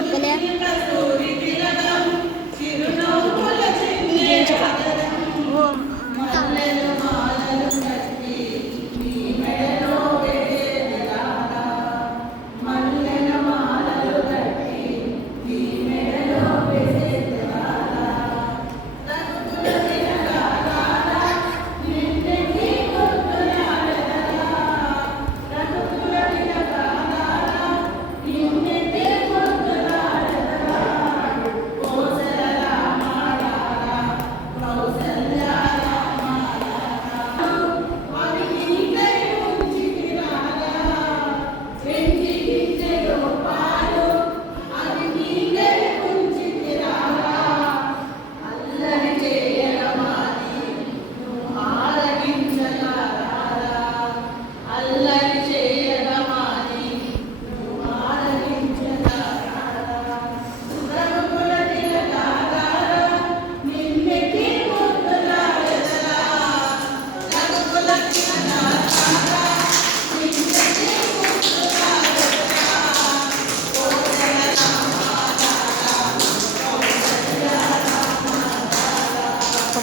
കൊടുക്കൽ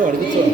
కూర్చోవాలి కూర్చోవాలి